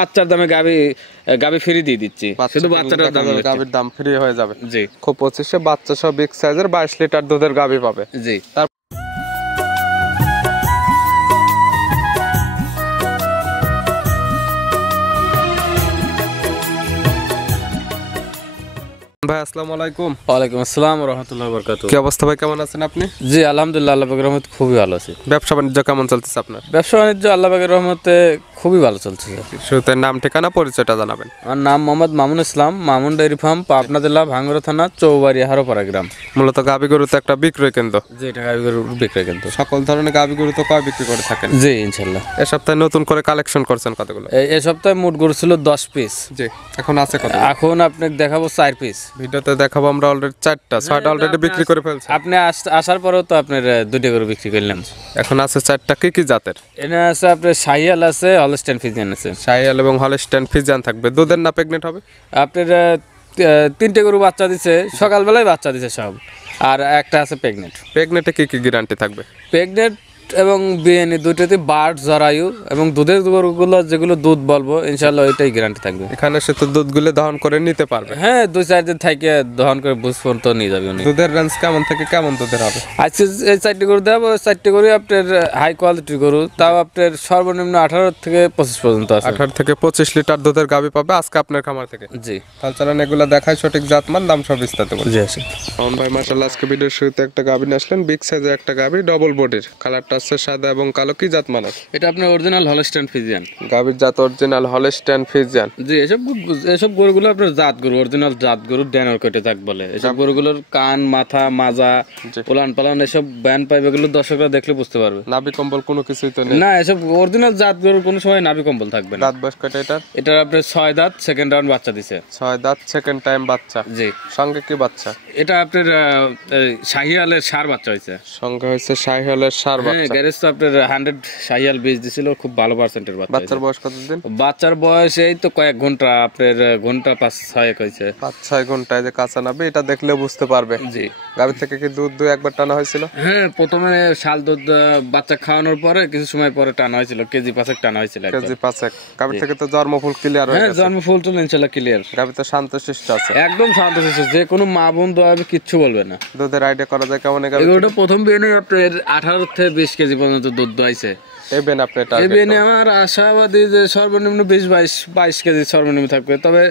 বাচ্চার দামে গাবি গাবি ফ্রি দিয়ে দিচ্ছি, শুধু বাচ্চাটার দাম, গাবির দাম ফ্রি হয়ে যাবে। জি, খুব 25-এ বাচ্চা সহ বিগ সাইজের 22 লিটার দুধের গাবি পাবে। জি। ভাই আসসালামু আলাইকুম। ওয়ালাইকুম আসসালাম ওয়া রাহমাতুল্লাহি ওয়া বারাকাতুহু। কি অবস্থা ভাই, কেমন আছেন আপনি? জি আলহামদুলিল্লাহ, আল্লাহ পাকের রহমতে খুবই ভালো আছি। ব্যবসা বাণিজ্য কেমন চলতেছে আপনার? ব্যবসা বাণিজ্য আল্লাহ পাকের রহমতে খুবই ভালো চলছে। শুরুতে নাম, ঠিকানা, পরিচয়টা জানাবেন। আমার নাম মোহাম্মদ মামুন ইসলাম, মামুন ডেইরি ফার্ম, পাবনা জেলা, ভাঙ্গুড়া থানা, চৌবাড়ি, হারোপাড়া গ্রাম। মূলত গাবি গরু তো একটা বিক্রয় কেন্দ্র। জি, এটা গাবি গরুর বিক্রয় কেন্দ্র। সকল ধরনের গাবি গরু তো কয় বিক্রি করে থাকেন? জি ইনশাআল্লাহ। এই সপ্তাহে নতুন করে কালেকশন করছেন কতগুলো? এই সপ্তাহে মোট গরু ছিল 10 পিস। জি, এখন আছে কত? এখন আপনাকে দেখাবো 4 পিস। ভিডিওতে দেখাবো আমরা অলরেডি 4টা, 6টা অলরেডি বিক্রি করে ফেলছি। আপনি আসার পরেও তো আপনার 2টা গরু বিক্রি করলাম। এখন আছে 4টা। কি কি জাতের? এখানে আছে আপনার শাহিয়াল আছে, হলস্টাইন ফ্রিজিয়ান আছে। শাহিয়াল এবং হলস্টাইন ফ্রিজিয়ান থাকবে। দুধের না প্রেগনেন্ট হবে? আপনার 3টে গরু বাচ্চা দিছে, সকালবেলায় বাচ্চা দিছে সব, আর একটা আছে প্রেগনেন্ট। প্রেগনেন্টে কি কি গ্যারান্টি থাকবে? প্রেগনেন্ট এবং বিএনএ দুটোতে বার্ড জরায়ু এবং দুধের গরুগুলো যেগুলো দুধ বলবো ইনশাআল্লাহ ওইটাই গ্যারান্টি থাকবে। এখানে সে তো দুধগুলো দহন করে নিতে পারবে। হ্যাঁ, 2-4 দিন থেকে দহন করে বুঝ পর্যন্ত নিয়ে যাবে উনি। দুধের রেঞ্জ কেমন থেকে কেমন দুধের হবে? আজকে এই 4টে গরু দেবো, 4টে গরু আপনার হাই কোয়ালিটির গরু, তাও আপনার সর্বনিম্ন 18 থেকে 25 পর্যন্ত আছে। 18 থেকে 25 লিটার দুধের গাবি পাবে আজকে আপনার খামার থেকে। জি, তাহলে চলেন এগুলো দেখাই, সঠিক জাতমান, দাম সব বিস্তারিত বলি। জি আছে। ভাই মাশাআল্লাহ, আজকে ভিডিওর শুরুতে একটা গাবি নিয়ে আসলেন, বিগ সাইজের একটা গাবি, ডবল বডির, কালারটা আছে সাদা এবং কালো। কি জাত মানের? এটা আপনার অরিজিনাল হলস্টাইন ফ্রিজিয়ান। গাবির জাত অরিজিনাল হলস্টাইন ফ্রিজিয়ান। জি, এসব গরুগুলো আপনার জাত গরু, অরিজিনাল জাত গরু, ড্যানোর কেটে থাক বলে। এসব গরুগুলোর কান, মাথা, মাজা, উলান পালান এসব ব্যান পাইবে, এগুলো দর্শকরা দেখলে বুঝতে পারবে। নাভি কম্বল কোনো কিছুই তো নেই? না, এসব অরিজিনাল জাত গরুর কোনো সময় নাভি কম্বল থাকবে না। দাঁত বয়স কয়টা এটার? এটার আপনার 6 দাঁত, সেকেন্ড রাউন্ড বাচ্চা দিছে। 6 দাঁত, সেকেন্ড টাইম বাচ্চা। জি। সঙ্গে কি বাচ্চা? এটা আপনার শাহিয়ালের ষাঁড় বাচ্চা হয়েছে। সঙ্গে হয়েছে শাহিওয়ালের ষাঁড় বাচ্চা। গ্যারেজ তো আপনার 100 শাহিয়াল বীজ দিছিল, খুব ভালো পার্সেন্টের বাচ্চা। বাচ্চার বয়স কতদিন? বাচ্চার বয়স এই তো কয়েক ঘন্টা, আপনার ঘন্টা 5-6 হয়েছে। 5-6 ঘন্টায় যে কাঁচা নাবে, এটা দেখলে বুঝতে পারবে। জি। গাভী থেকে কি দুধ একবার টানা হয়েছিল? হ্যাঁ, প্রথমে শাল দুধ বাচ্চা খাওয়ানোর পরে কিছু সময় পরে টানা হয়েছিল, কেজি 5 টানা হয়েছিল। কেজি 5। গাভী থেকে তো জন্মফুল ক্লিয়ার হয়ে হ্যাঁ, গেছে। জন্মফুল তো ইনশাআল্লাহ ক্লিয়ার। গাভী তো শান্তশিষ্ট আছে, একদম শান্তশিষ্ট, যে কোনো মা বোন দোয়াবে কিচ্ছু বলবে না। দুধের আইডিয়া করা যায় কেমন? এগুলোটা প্রথম বিয়ানে আপনার 18 থেকে 20 কেজি পর্যন্ত দুধ দোয়াইছে। এবেন আপনি এই টার্গেট? বিয়ানে আমার আশাবাদী যে সর্বনিম্ন 20-22 কেজি সর্বনিম্ন থাকবে। তবে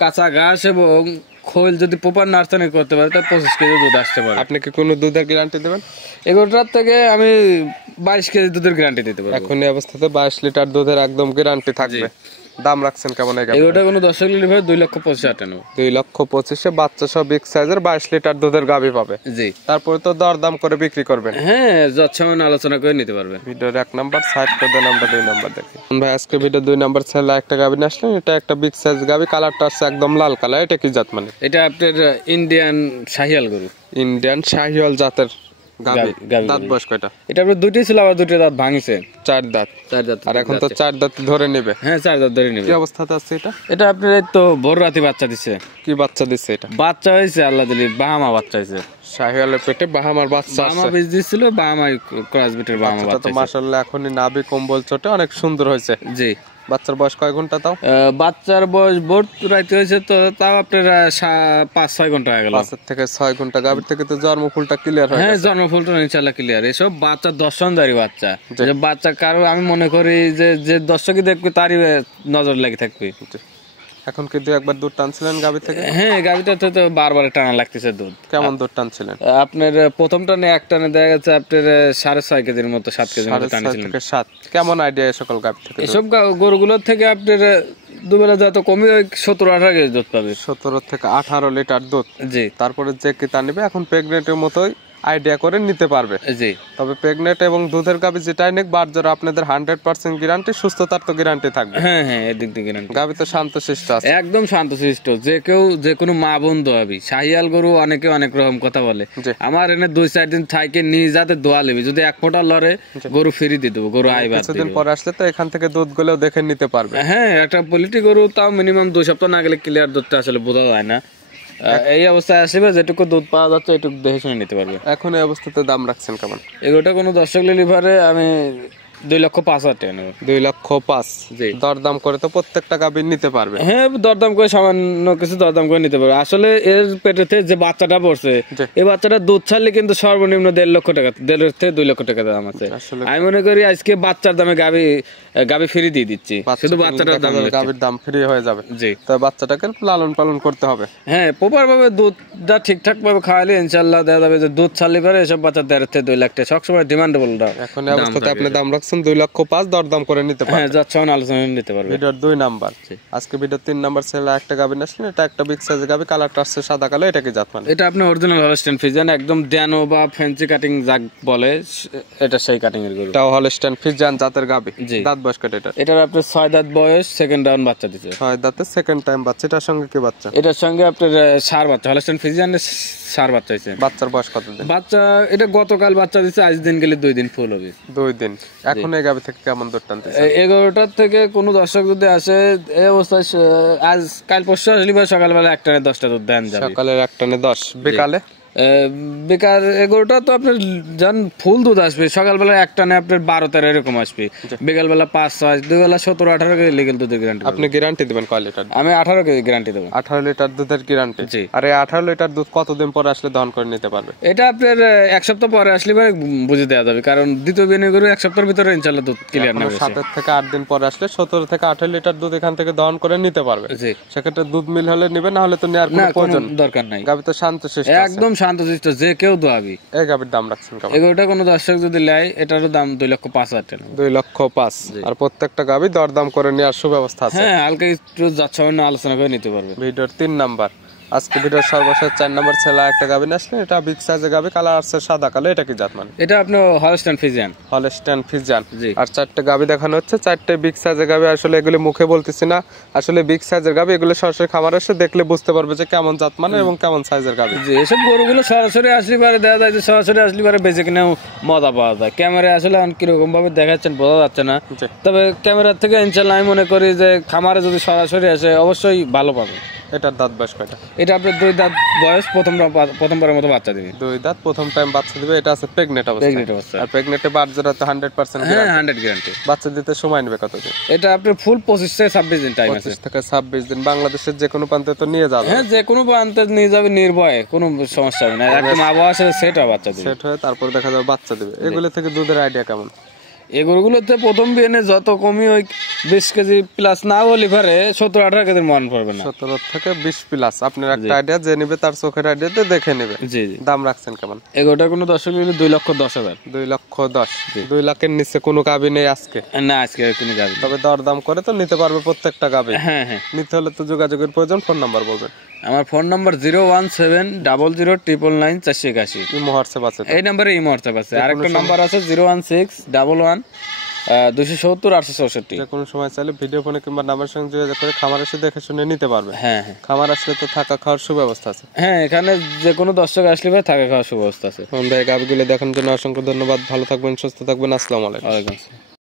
কাঁচা ঘাস এবং খোল যদি প্রপার নার্সারি করতে পারে তাহলে 25 কেজি দুধ আসতে পারে। আপনি কি কোনো দুধের গ্যারান্টি দেবেন? এগুলোটার থেকে আমি 22 কেজি দুধের গ্যারান্টি দিতে পারবো। এখন এই অবস্থাতে 22 লিটার দুধের একদম গ্যারান্টি থাকবে। দাম রাখছেন কেমন? এগুলোটা কোনো দর্শক নিলে ভাই 2,25,000 নেব। 2,25,000 বাচ্চা সহ বিগ সাইজের 22 লিটার দুধের গাভী পাবে। জি। তারপরে তো দরদাম করে বিক্রি করবেন। হ্যাঁ, যৎসামান্য আলোচনা করে নিতে পারবে। ভিডিওর 1 নাম্বার সাইড করে দেন, আমরা 2 নাম্বার দেখি। ভাই আজকে ভিডিও 2 নাম্বার ছেলে একটা গাভী নিয়ে আসলেন, এটা একটা বিগ সাইজ গাভী, কালারটা আছে একদম লাল কালার। এটা কি জাত মানে? এটা আপনার ইন্ডিয়ান শাহিয়াল গরু। ইন্ডিয়ান শাহিওয়াল জাতের গাভী। গাভী। দাঁত বয়স কয়টা? এটা আপনার 2টি ছিল, আবার 2টি দাঁত ভাঙিছে। 4 দাঁত। 4 দাঁত। আর এখন তো 4 দাঁত ধরে নেবে। হ্যাঁ, 4 দাঁত ধরে নেবে। কি অবস্থাতে আছে এটা? এটা আপনার এই তো ভোর রাতে বাচ্চা দিছে। কি বাচ্চা দিচ্ছে এটা? বাচ্চা হয়েছে আল্লাহ দিলি, বাহামা বাচ্চা হয়েছে। শাহিওয়ালের পেটে বাহামার বাচ্চা আছে। বাহামা বীজ দিছিল, বাহামা ক্রস বিটের বাহামা বাচ্চাটা তো বাচ্চা। মাশাআল্লাহ এখনই নাভি কম্বল চটে অনেক সুন্দর হয়েছে। জি। বাচ্চার বয়স কয় ঘন্টা তাও? বাচ্চার বয়স ভোর রাতে হয়েছে তো তাও আপনার 5-6 ঘন্টা হয়ে গেল। 5 থেকে 6 ঘন্টা। গাভীর থেকে তো জন্মফুলটা ক্লিয়ার হয়ে হ্যাঁ, গেছে। জন্মফুলটা ইনশাআল্লাহ ক্লিয়ার। এসব বাচ্চা দর্শনদারি বাচ্চা, যে বাচ্চা কারো আমি মনে করি যে দর্শকই দেখবে তারই নজর লেগে থাকবে। এখন কি একবার দুধ টানছিলেন গাভী থেকে? হ্যাঁ, গাভিটা তো বারবার টানা লাগতেছে দুধ। কেমন দুধ টানছিলেন? আপনার প্রথম টানে এক টানে দেখা গেছে আপনার 6.5 কেজির মতো, 7 কেজির মতো টানছিলেন। 6.5 থেকে 7। কেমন আইডিয়া এই সকল গাভী থেকে? এসব গরুগুলোর থেকে আপনার দুবেলা যত কমই 17-18 কেজি দুধ পাবে। 17 থেকে 18 লিটার দুধ। জি। তারপরে যে কি তা নিবে এখন প্রেগনেন্টের মতোই আইডিয়া করে নিতে পারবে। জি। তবে প্রেগনেন্ট এবং দুধের গাভী যেটাই নেক বারজোর আপনাদের 100% গ্যারান্টি, সুস্থতার তো গ্যারান্টি থাকবে। হ্যাঁ, হ্যাঁ, এদিক দিয়ে গ্যারান্টি। গাভী তো শান্তশিষ্ট আছে, একদম শান্তশিষ্ট, যে কোনো মা বোন দোয়াবি। শাহিয়াল গরু অনেকে অনেক রকম কথা বলে, আমার এনে 2-4 দিন থাইকে নিয়ে যাতে দোয়া লেবি, যদি 1 ফোঁটা লড়ে গরু ফ্রি দিয়ে দেবো, গরু আইবার কিছুদিন পরে আসলে তো এখান থেকে দুধ গুলো দেখে নিতে পারবে। হ্যাঁ, একটা পোল্ট্রি গরু তাও মিনিমাম 2 সপ্তাহ না গেলে ক্লিয়ার দুধটা আসলে বোঝা যায় না। এই অবস্থায় আসবে, যেটুকু দুধ পাওয়া যাচ্ছে এটুকু দেখে শুনে নিতে পারবে। এখন এই অবস্থাতে দাম রাখছেন কেমন? এগুলোটা কোনো দর্শক লিভারে আমি 2,05,000 টাকা নেব। 2,05,000। জি। দরদাম করে তো প্রত্যেকটা গাভী নিতে পারবে। হ্যাঁ, দরদাম করে সামান্য কিছু দরদাম করে নিতে পারবে। আসলে এর পেটেতে যে বাচ্চাটা পড়ছে, জি। এই বাচ্চাটা দুধ ছাড়লে কিন্তু সর্বনিম্ন 1.5 লক্ষ টাকা, 1.5 থেকে 2 লক্ষ টাকা দাম আছে। আসলে আমি মনে করি আজকে বাচ্চার দামে গাভী ফ্রি দিয়ে দিচ্ছি, শুধু বাচ্চাটার দাম। গাভীর দাম ফ্রি হয়ে যাবে। জি। তো বাচ্চাটাকে লালন পালন করতে হবে। হ্যাঁ, প্রপার ভাবে দুধটা ঠিকঠাক ভাবে খাওয়ালে ইনশাল্লাহ দেখা যাবে যে দুধ ছাড়লে পরে এসব বাচ্চা 1.5 থেকে 2 লাখ টাকা সবসময় ডিমান্ডেবল। এখন এই অবস্থাতে আপনি দাম রাখছেন 2,05,000, দরদাম করে নিতে পারবেন। হ্যাঁ, যাচ্ছে আলোচনা নিতে পারবে। ভিডিওর 2 নাম্বার। আজকে ভিডিওর 3 নাম্বার ছেলে একটা গাভী আসলেন, এটা একটা বিগ সাইজের গাভী, কালারটা আসছে সাদা কালো। এটা কি জাত মানে? এটা আপনি অরিজিনাল হলস্টাইন ফ্রিজিয়ান, একদম ড্যানো বা ফ্যান্সি কাটিং যাক বলে, এটা সেই কাটিং এর গরু। এটাও হলস্টাইন ফ্রিজিয়ান জাতের গাভী। জি। দাঁত বয়স কত এটা? এটার আপনার 6 দাঁত বয়স, সেকেন্ড রাউন্ড বাচ্চা দিছে। 6 দাঁতে সেকেন্ড টাইম বাচ্চা। এটার সঙ্গে কি বাচ্চা? এটার সঙ্গে আপনার সার বাচ্চা, হলস্টাইন ফ্রিজিয়ানের সার বাচ্চা হইছে। বাচ্চার বয়স কত দিন? বাচ্চা এটা গতকাল বাচ্চা দিছে, আজ দিন গেলে 2 দিন ফুল হবে। 2 দিন। এখন এই গাভী থেকে কেমন দুধ টানতেছে? 11টার থেকে কোনো দর্শক যদি আসে এই অবস্থায়, আজ কাল পরশু আসলে বা সকালবেলা 1 টানে 10টা দুধ দেন যাবে। সকালের 1 টানে 10, বিকালে বেকার 11টা তো আপনার যান ফুল দুধ আসবে, সকালবেলা 1 টানে আপনার 12-13 এরকম আসবে, বিকালবেলা 5-6, দুই বেলা 17-18 কেজি লিগেল দুধের গ্যারান্টি। আপনি গ্যারান্টি দিবেন কয় লিটার? আমি 18 কেজি গ্যারান্টি দেবো। 18 লিটার দুধের গ্যারান্টি। জি। আর এই 18 লিটার দুধ কতদিন পরে আসলে দহন করে নিতে পারবে? এটা আপনার 1 সপ্তাহ পরে আসলে পরে বুঝে দেওয়া যাবে, কারণ দ্বিতীয় বিয়ে করে 1 সপ্তাহের ভিতরে ইনশাআল্লাহ দুধ ক্লিয়ার না। 7 থেকে 8 দিন পরে আসলে 17 থেকে 18 লিটার দুধ এখান থেকে দহন করে নিতে পারবে। জি। সেক্ষেত্রে দুধ মিল হলে নিবে, না হলে তো নেওয়ার কোনো প্রয়োজন দরকার নাই। গাভী তো শান্তশিষ্ট, একদম শান্তশিষ্ট, যে কেউ দোয়াবি। এই গাভীর দাম রাখছেন কেমন? এগুলোটা কোনো দর্শক যদি নেয়, এটারও দাম 2,05,000 টাকা। 2,05,000। আর প্রত্যেকটা গাভী দরদাম করে নেওয়ার সুব্যবস্থা আছে। হ্যাঁ, হালকা একটু যাচ্ছে আলোচনা করে নিতে পারবে। ভিডিওর 3 নাম্বার। আজকে ভিডিওর সর্বশেষ 4 নাম্বার ছেলে একটা গাভী আসলে, এটা বিগ সাইজের গাভী, কালার আসছে সাদা কালো। এটা কি জাত মানে? এটা আপনার হলস্টাইন ফ্রিজিয়ান। Holstein Friesian. জি। আর 4টে গাভী দেখানো হচ্ছে, 4টে বিগ সাইজের গাভী। আসলে এগুলো মুখে বলতেছি না, আসলে বিগ সাইজের গাভী। এগুলো সরাসরি খামারে এসে দেখলে বুঝতে পারবে যে কেমন জাত মানে এবং কেমন সাইজের গাভী। জি, এসব গরুগুলো সরাসরি আসলে পারে দেখা যায় যে সরাসরি আসলে পারে বেঁচে কিনেও মজা পাওয়া যায়। ক্যামেরায় আসলে কিরকম ভাবে দেখাচ্ছেন বোঝা যাচ্ছে না, জি। তবে ক্যামেরার থেকে ইনশাল্লাহ আমি মনে করি যে খামারে যদি সরাসরি আসে অবশ্যই ভালো পাবে। এটার দাঁত বয়স কয়টা? এটা আপনার 2 দাঁত বয়স, প্রথমবারের মতো বাচ্চা দিবে। 2 দাঁত, প্রথম টাইম বাচ্চা দিবে। এটা আছে প্রেগনেন্ট অবস্থা। আর প্রেগনেন্টে বাচ্চারা তো 100% হ্যাঁ, 100 গ্যারান্টি। বাচ্চা দিতে সময় নেবে কতদিন? এটা আপনার ফুল 25 থেকে 26 দিন টাইম আছে। 25 থেকে 26 দিন। বাংলাদেশের যে কোনো প্রান্তে তো নিয়ে যাবে। হ্যাঁ, যে কোনো প্রান্তে নিয়ে যাবে নির্ভয়ে, কোনো সমস্যা হবে না। একদম আবহাওয়া সাথে সেট হবে বাচ্চা দিবে। সেট হয়ে তারপর দেখা যাবে বাচ্চা দিবে। এগুলো থেকে দুধের আইডিয়া কেমন? এগুলোতে প্রথম বিয়ানে যত কমই ওই 20 কেজি প্লাস না হলে পারে 17-18 কেজির মন পড়বে না। 17 থেকে 20 প্লাস। আপনার একটা আইডিয়া, যে নিবে তার চোখের আইডিয়াতে দেখে নেবে। জি জি। দাম রাখছেন কেমন? এগুলোটা কোনো দর্শক নিলে 2,10,000। 2,10,000। 2 লাখের নিচে কোনো গাভী নেই আজকে? না, আজকে কোনো গাবি। তবে দরদাম করে তো নিতে পারবে প্রত্যেকটা গাভী। হ্যাঁ হ্যাঁ। নিতে হলে তো যোগাযোগের প্রয়োজন। ফোন নাম্বার বলবেন। আমার ফোন নাম্বার 01700099481। ইমো হোয়াটসঅ্যাপ আছে? এই নাম্বারে এই মুহূর্তে আছে। আরেকটা নাম্বার আছে 016111270-864। যে কোনো সময় চাইলে ভিডিও ফোনে কিংবা নাম্বার সঙ্গে যোগাযোগ করে খামার এসে দেখে শুনে নিতে পারবে। হ্যাঁ হ্যাঁ। খামার আসলে তো থাকা খাওয়ার সুব্যবস্থা আছে। হ্যাঁ, এখানে যে কোনো দর্শক আসলে ভাই থাকা খাওয়ার সুব্যবস্থা আছে। ভাই গাভীগুলো দেখানোর জন্য অসংখ্য ধন্যবাদ। ভালো থাকবেন, সুস্থ থাকবেন। আসসালামু আলাইকুম। ওয়ালাইকুম আসসালাম।